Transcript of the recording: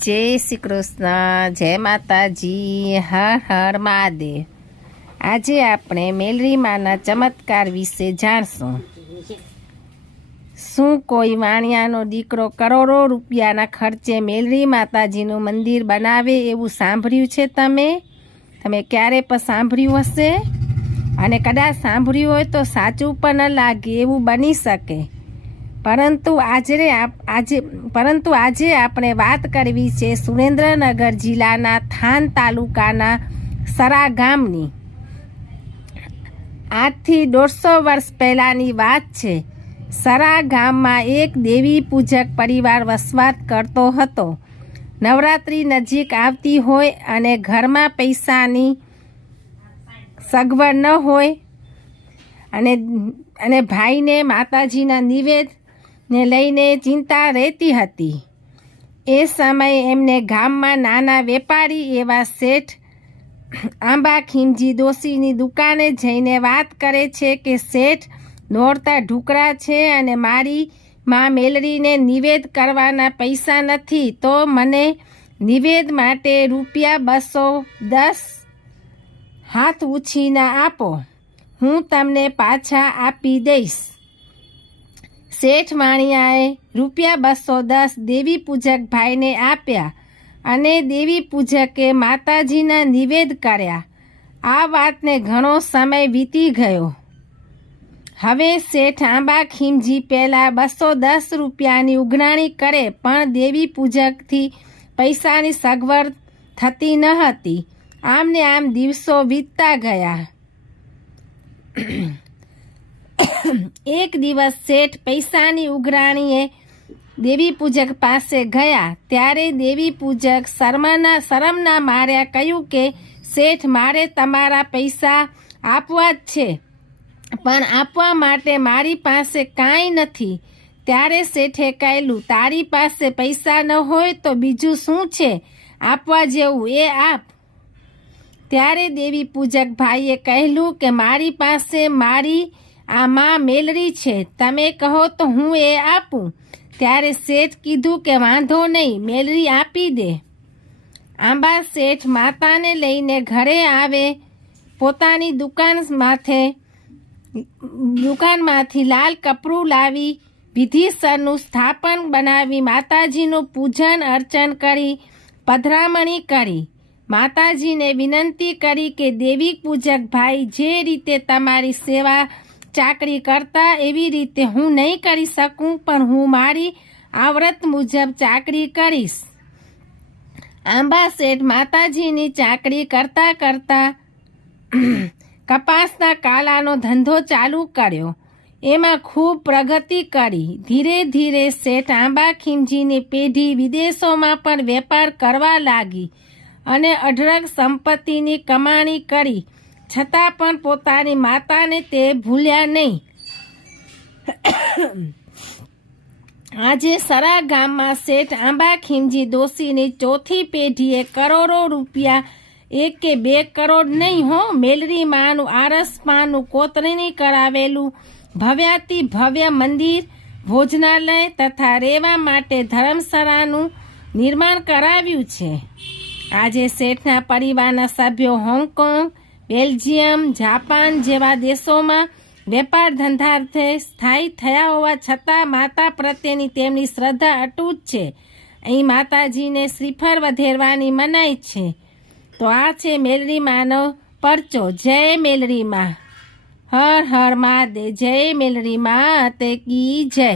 जय श्री कृष्ण, जय माताजी, हर हर महादेव। આજે આપણે મેલરી માના ચમત્કાર વિશે જાણશું। શું કોઈ વાણિયાનો દીકરો કરોડો રૂપિયાના ખર્ચે મેલરી માતાજીનું મંદિર બનાવે એવું સાંભળ્યું છે? તમે ક્યારે પણ સાંભળ્યું હશે, અને કદાચ સાંભળ્યું હોય તો સાચું પણ ન લાગે એવું બની શકે। પરંતુ આજે આપણે વાત કરવી છે સુરેન્દ્રનગર જિલ્લાના થાન તાલુકાના સરા ગામની। આજથી 150 વર્ષ પહેલાંની વાત છે। સરા ગામમાં એક દેવી પૂજક પરિવાર વસવાટ કરતો હતો। નવરાત્રિ નજીક આવતી હોય અને ઘરમાં પૈસાની સગવડ ન હોય અને ભાઈને માતાજીના નિવેદને લઈને ચિંતા રહેતી હતી। એ સમયે એમને ગામમાં નાના વેપારી એવા શેઠ આંબા ખીમજી દોશીની દુકાને જઈને વાત કરે છે કે શેઠ, દોડતા ઢુકડા છે અને મારી માં મેલરીને નિવેદ કરવાના પૈસા નથી, તો મને નિવેદ માટે ₹210 હાથ ઉછીના આપો, હું તમને પાછા આપી દઈશ। શેઠ વાણિયાએ ₹210 દેવી પૂજક ભાઈને આપ્યા અને દેવી પૂજકે માતાજીના નિવેદ કર્યા। આ વાતને ઘણો સમય વીતી ગયો। હવે શેઠ આંબા ખીમજી પહેલાં ₹210ની ઉઘરાણી કરે, પણ દેવી પૂજકથી પૈસાની સગવડ થતી ન હતી। આમને આમ દિવસો વીતતા ગયા। એક દિવસ શેઠ પૈસાની ઉઘરાણીએ દેવી પૂજક પાસે ગયા, ત્યારે દેવી પૂજક શરમના માર્યા કહ્યું કે શેઠ, મારે તમારા પૈસા આપવા જ છે, પણ આપવા માટે મારી પાસે કાંઈ નથી। ત્યારે શેઠે કહેલું, તારી પાસે પૈસા ન હોય તો બીજું શું છે આપવા જેવું, એ આપ। ત્યારે દેવી પૂજક ભાઈએ કહેલું કે મારી પાસે મારી આ માં મેલરી છે, તમે કહો તો હું એ આપું। ત્યારે શેઠ કીધું કે વાંધો નહીં, મેલરી આપી દે। આંબા શેઠ માતાને લઈને ઘરે આવે, પોતાની દુકાનમાંથી લાલ કપડું લાવી વિધિસરનું સ્થાપન બનાવી માતાજીનું પૂજન અર્ચન કરી પધરામણી કરી। માતાજીને વિનંતી કરી કે દેવી પૂજક ભાઈ જે રીતે તમારી સેવા ચાકરી કરતા એવી રીતે હું નહીં કરી શકું, પણ હું મારી આવડત મુજબ ચાકરી કરીશ। આંબા શેઠ માતાજીની ચાકરી કરતા કપાસના કાલાનો ધંધો ચાલુ કર્યો। એમાં ખૂબ પ્રગતિ કરી। ધીરે ધીરે શેઠ આંબા ખીમજીની પેઢી વિદેશોમાં પણ વેપાર કરવા લાગી અને અઢળક સંપત્તિની કમાણી કરી, છતાં પણ પોતાની માતાને તે ભૂલ્યા નહીં। આજે સરા ગામમાં શેઠ આંબા ખીમજી દોશીની ચોથી પેઢીએ કરોડો રૂપિયા, 1 કે 2 કરોડ નહીં હો, મેલરી માનું આરસપાનું કોતરણી કરાવેલું ભવ્યાતિ ભવ્ય મંદિર, ભોજનાલય તથા રહેવા માટે ધર્મશાળાનું નિર્માણ કરાવ્યું છે। આજે શેઠના પરિવારના સભ્યો હોંગકોંગ, બેલ્જિયમ, જાપાન જેવા દેશોમાં વેપાર ધંધાર્થે સ્થાયી થયા હોવા છતાં માતા પ્રત્યેની તેમની શ્રદ્ધા અતૂટ છે। અહીં માતાજીને શ્રીફળ વધેરવાની મનાઈ છે। તો આ છે મેલરી માનો પરચો। જય મેલરી માં, હર હર મહાદેવ, જય મેલરી માત કી જય।